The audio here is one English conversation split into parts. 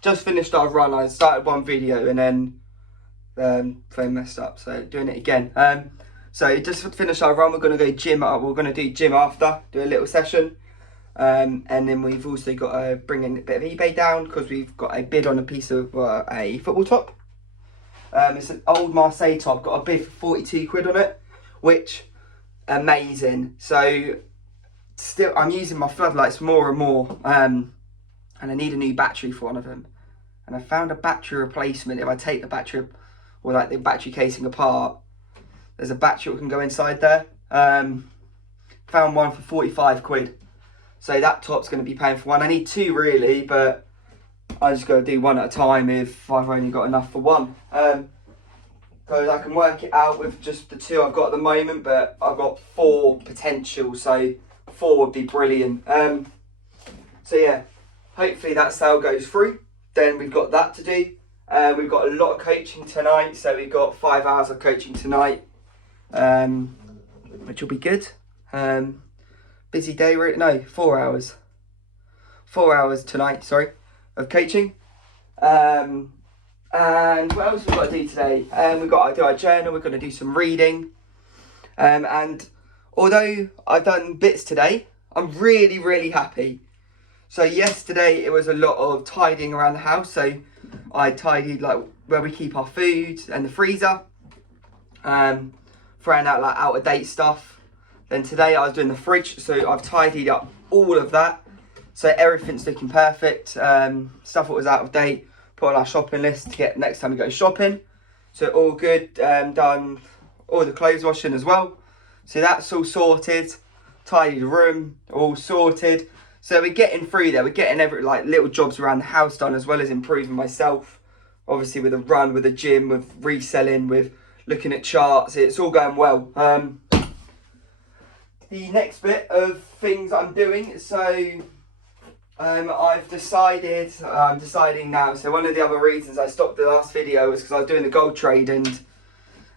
Just finished our run. I started one video and then phone messed up, so doing it again. So just finished our run. We're gonna go gym. We're gonna do gym after, do a little session, and then we've also got to bring in a bit of eBay down because we've got a bid on a piece of a football top. It's an old Marseille top. Got a bid for 42 quid on it, which amazing. So still, I'm using my floodlights more and more, and I need a new battery for one of them. And I found a battery replacement. If I take the battery or like the battery casing apart, there's a battery that can go inside there. Found one for 45 quid. So that top's going to be paying for one. I need two really, but I just got to do one at a time if I've only got enough for one. Because I can work it out with just the two I've got at the moment, but I've got 4 potential, so 4 would be brilliant. So yeah, hopefully that sale goes through. Then we've got that to do. We've got a lot of coaching tonight, so we've got 5 hours of coaching tonight, which will be good. Busy day, no, 4 hours. 4 hours tonight, sorry, of coaching. And what else we've got to do today? We've got to do our journal, we're going to do some reading. And although I've done bits today, I'm really, really happy. So yesterday it was a lot of tidying around the house. So I tidied like where we keep our food and the freezer, throwing out like out of date stuff. Then today I was doing the fridge, so I've tidied up all of that. So everything's looking perfect. Stuff that was out of date, put on our shopping list to get next time we go shopping. So all good. Done all the clothes washing as well. So that's all sorted. Tidied the room, all sorted. So we're getting through there. We're getting every like little jobs around the house done, as well as improving myself. Obviously with a run, with a gym, with reselling, with looking at charts. It's all going well. The next bit of things I'm doing. So I'm deciding now. So one of the other reasons I stopped the last video was because I was doing the gold trade, and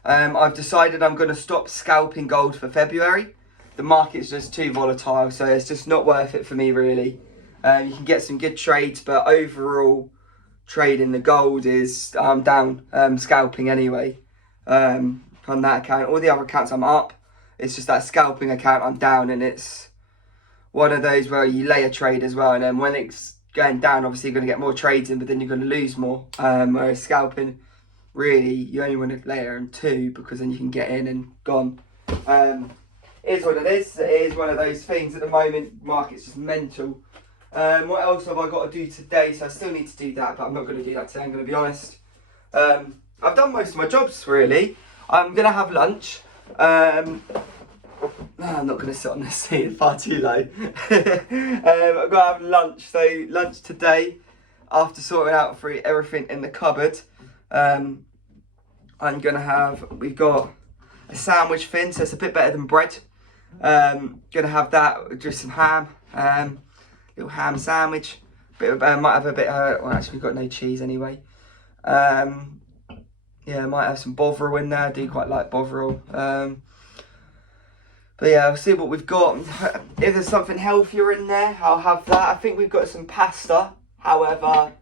I've decided I'm going to stop scalping gold for February. The market's just too volatile, so it's just not worth it for me really. You can get some good trades, but overall trading the gold is, I'm down, scalping anyway, on that account. All the other accounts I'm up, it's just that scalping account I'm down, and it's one of those where you lay a trade as well, and then when it's going down, obviously you're going to get more trades in, but then you're going to lose more. Whereas scalping, really, you only want to layer in 2 because then you can get in and gone. It is what it is. It is one of those things at the moment. Market's just mental. What else have I got to do today? So I still need to do that, but I'm not going to do that today, I'm going to be honest. I've done most of my jobs, really. I'm going to have lunch. I'm not going to sit on this seat, it's far too low. I've got to have lunch. So lunch today, after sorting out for everything in the cupboard, I'm going to have, we've got a sandwich thin, so it's a bit better than bread. Gonna have that with just some ham, little ham sandwich. Might have a bit. Well, actually, we've got no cheese anyway. Yeah, might have some Bovril in there. I do quite like Bovril. But yeah, I'll see what we've got. If there's something healthier in there, I'll have that. I think we've got some pasta. However,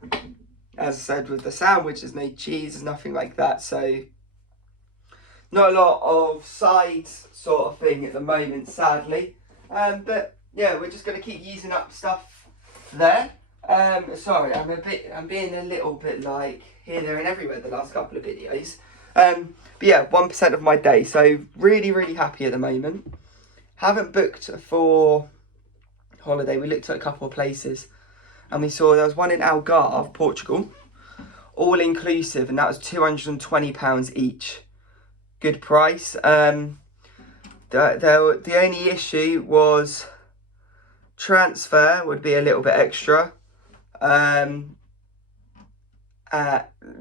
as I said, with the sandwich, there's no cheese, there's nothing like that. So not a lot of sides sort of thing at the moment, sadly. But yeah, we're just going to keep using up stuff there. Sorry, I'm being a little bit like here, there and everywhere the last couple of videos. But yeah, 1% of my day. So really, really happy at the moment. Haven't booked for holiday. We looked at a couple of places and we saw there was one in Algarve, Portugal, all inclusive, and that was £220 each. Good price. The only issue was transfer would be a little bit extra. It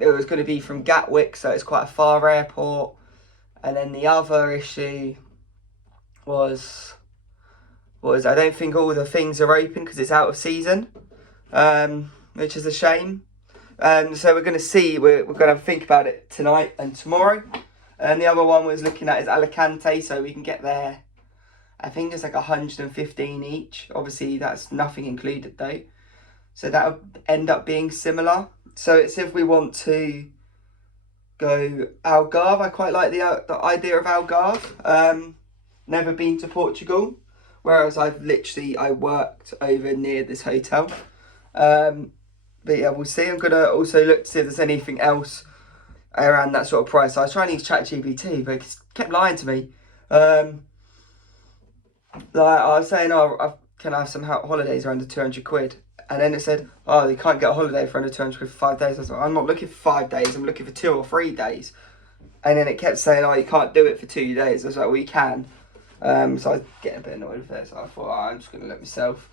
was going to be from Gatwick, so it's quite a far airport. And then the other issue was I don't think all the things are open because it's out of season, which is a shame. So we're going to see. We're going to think about it tonight and tomorrow. And the other one was looking at is Alicante, so we can get there. I think there's like 115 each. Obviously, that's nothing included though. So that'll end up being similar. So it's if we want to go Algarve. I quite like the idea of Algarve. Never been to Portugal, whereas I worked over near this hotel. But yeah, we'll see. I'm gonna also look to see if there's anything else around that sort of price. I was trying to use ChatGPT, but it kept lying to me. Like I was saying, can I have some holidays around the 200 quid? And then it said, oh, you can't get a holiday for under 200 quid for 5 days. I was like, I'm not looking for 5 days, I'm looking for 2 or 3 days. And then it kept saying, oh, you can't do it for 2 days. I was like, well, you can. So I was getting a bit annoyed with it, so I thought, I'm just going to let myself.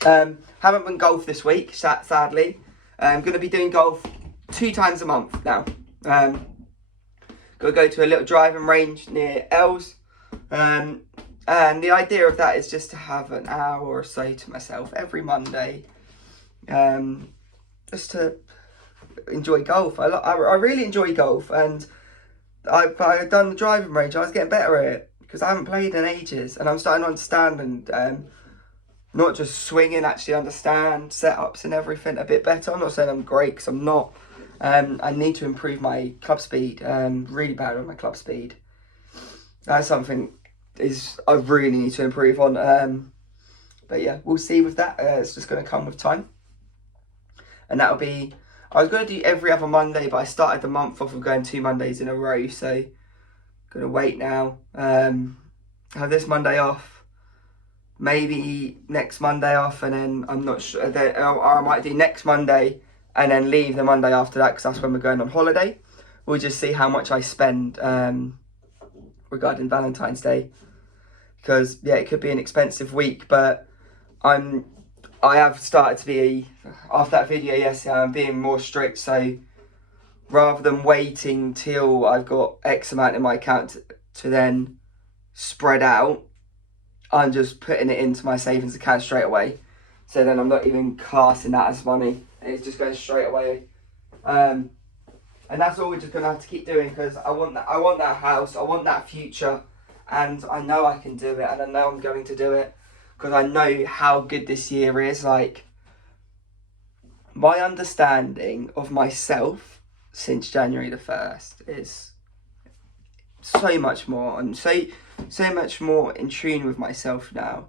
Haven't been golf this week, sadly. I'm going to be doing golf 2 times a month now. Got to go to a little driving range near Els. And the idea of that is just to have an hour or so to myself every Monday, just to enjoy golf. I really enjoy golf, and I've done the driving range. I was getting better at it because I haven't played in ages, and I'm starting to understand and not just swinging, actually understand setups and everything a bit better. I'm not saying I'm great because I'm not. I need to improve my club speed. Really bad on my club speed. That's something I really need to improve on. But yeah, we'll see with that. It's just going to come with time. And that'll be, I was going to do every other Monday, but I started the month off of going 2 Mondays in a row. So I'm going to wait now. Have this Monday off. Maybe next Monday off, and then I'm not sure. Or I might do next Monday and then leave the Monday after that because that's when we're going on holiday. We'll just see how much I spend regarding Valentine's Day, because yeah, it could be an expensive week, but I have started to be, after that video yesterday, I'm being more strict. So rather than waiting till I've got X amount in my account to then spread out, I'm just putting it into my savings account straight away. So then I'm not even classing that as money, it's just going straight away. And that's all we're just going to have to keep doing, because I want that house, I want that future, and I know I can do it, and I know I'm going to do it, because I know how good this year is. Like, my understanding of myself since January the 1st is so much more. I'm so much more in tune with myself now.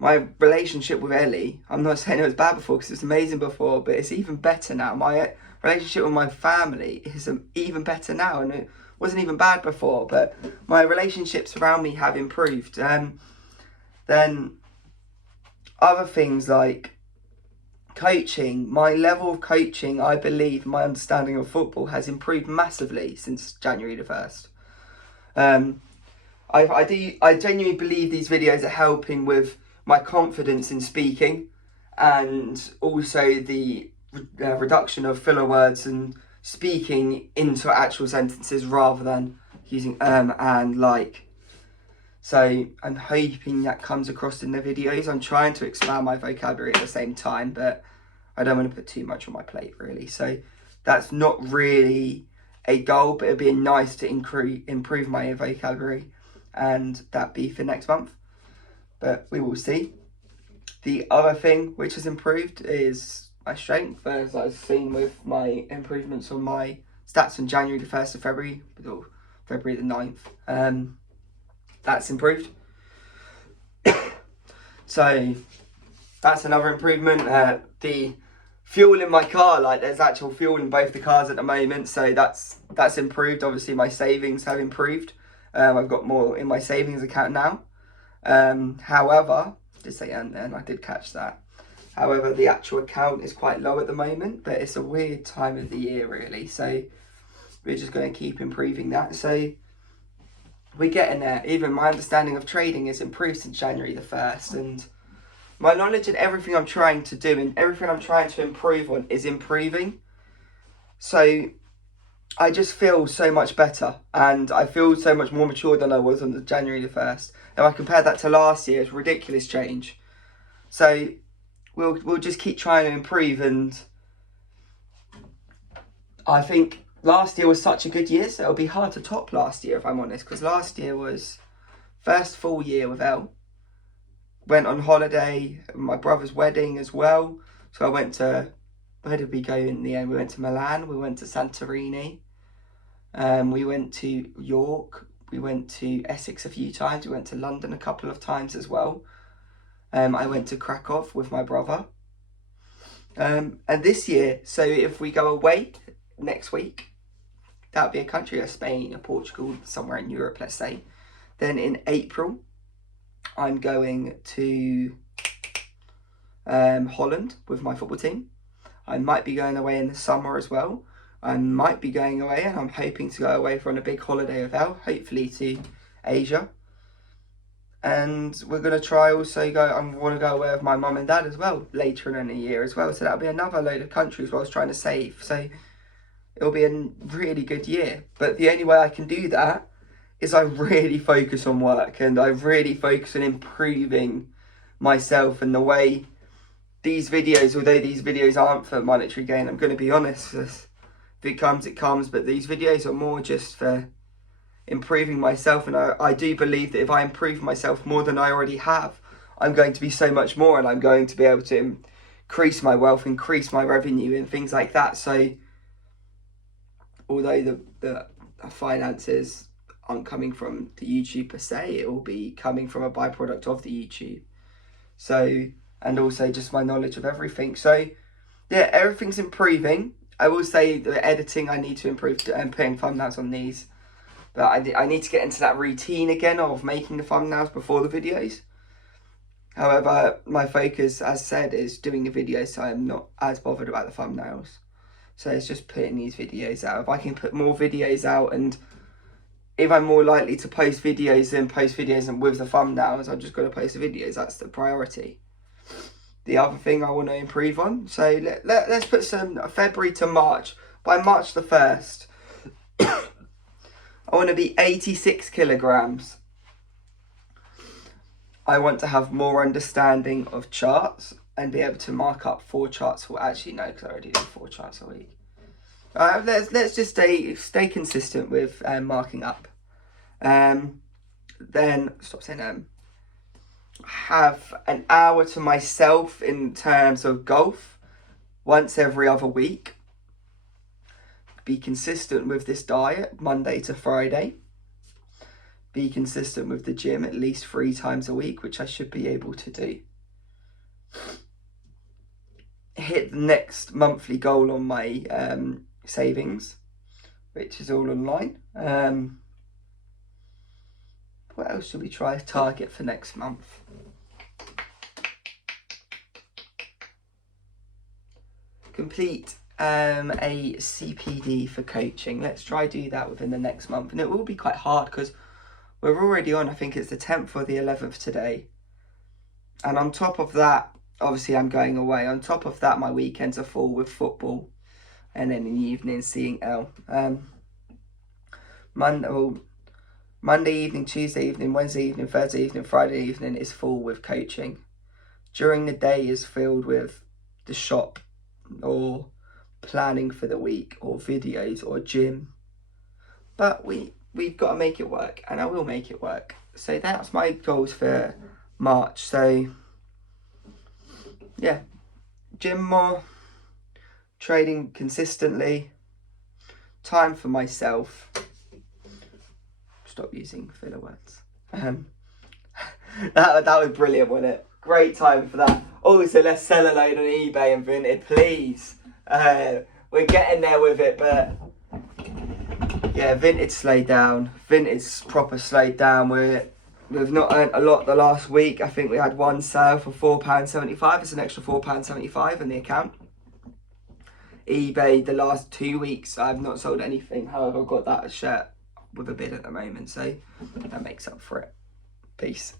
My relationship with Ellie, I'm not saying it was bad before, because it was amazing before, but it's even better now. My relationship with my family is even better now, and it wasn't even bad before, but my relationships around me have improved. Then other things like coaching, my level of coaching, I believe my understanding of football has improved massively since January the 1st. I genuinely believe these videos are helping with my confidence in speaking, and also the reduction of filler words and speaking into actual sentences rather than using and like. So I'm hoping that comes across in the videos. I'm trying to expand my vocabulary at the same time, but I don't want to put too much on my plate really. So that's not really a goal, but it'd be nice to improve my vocabulary, and that be for next month. But we will see. The other thing which has improved is my strength, as I've seen with my improvements on my stats on January the 1st of February, or February the 9th. That's improved. So that's another improvement. The fuel in my car, like there's actual fuel in both the cars at the moment, so that's improved. Obviously my savings have improved. I've got more in my savings account now. However, and I did catch that. However, the actual account is quite low at the moment, but it's a weird time of the year really, so we're just going to keep improving that. So we're getting there. Even my understanding of trading has improved since January the 1st, and my knowledge in everything I'm trying to do and everything I'm trying to improve on is improving. So I just feel so much better, and I feel so much more mature than I was on the January the 1st. If I compare that to last year, it's a ridiculous change. So we'll just keep trying to improve, and I think last year was such a good year, so it'll be hard to top last year if I'm honest, because last year was first full year with Elle. went on holiday, my brother's wedding as well. So I went to, where did we go in the end? We went to Milan, we went to Santorini, we went to York, we went to Essex a few times, we went to London a couple of times as well. I went to Krakow with my brother. And this year, so if we go away next week, that would be a country, or Spain or Portugal, somewhere in Europe, let's say. Then in April, I'm going to Holland with my football team. I might be going away in the summer as well. I might be going away, and I'm hoping to go away for a big holiday with Elle, hopefully to Asia. And we're going to try also go, I want to go away with my mum and dad as well, later in the year as well. So that'll be another load of countries where I was trying to save. So it'll be a really good year. But the only way I can do that is I really focus on work, and I really focus on improving myself. And the way these videos, although these videos aren't for monetary gain, I'm going to be honest, if it comes, it comes. But these videos are more just for improving myself, and I do believe that if I improve myself more than I already have, I'm going to be so much more, and I'm going to be able to increase my wealth, increase my revenue and things like that. So although the finances aren't coming from the YouTube per se, it will be coming from a byproduct of the YouTube. So, and also just my knowledge of everything. So yeah, everything's improving. I will say the editing I need to improve, and putting thumbnails on these. But I need to get into that routine again of making the thumbnails before the videos. However, my focus, as said, is doing the videos, so I'm not as bothered about the thumbnails. So it's just putting these videos out. If I can put more videos out, and if I'm more likely to post videos than post videos and with the thumbnails, I've just got to post the videos. That's the priority. The other thing I want to improve on, so let's put some February to March. By March the 1st, I want to be 86 kilograms. I want to have more understanding of charts and be able to mark up 4 charts. Well, actually, no, because I already do 4 charts a week. Let's just stay consistent with marking up. Then, stop saying have an hour to myself in terms of golf once every other week. Be consistent with this diet Monday to Friday. Be consistent with the gym at least 3 times a week, which I should be able to do. Hit the next monthly goal on my savings, which is all online. What else should we try to target for next month? Complete a CPD for coaching. Let's try do that within the next month, and it will be quite hard because we're already on, I think it's the 10th or the 11th today, and on top of that, obviously I'm going away. On top of that, my weekends are full with football, and then in the evening seeing Elle. Monday evening, Tuesday evening, Wednesday evening, Thursday evening, Friday evening is full with coaching. During the day is filled with the shop or planning for the week or videos or gym. But we've got to make it work, and I will make it work. So that's my goals for March. So yeah, gym more, trading consistently, time for myself. Stop using filler words. That was brilliant, wasn't it? Great time for that. Also, let's sell a load on eBay and Vinted, please. We're getting there with it, but yeah, Vinted slowed down. Vinted's proper slowed down. We've not earned a lot the last week. I think we had one sale for £4.75. It's an extra £4.75 in the account. eBay, the last 2 weeks, I've not sold anything. However, I've got that shirt with a bid at the moment, so that makes up for it. Peace.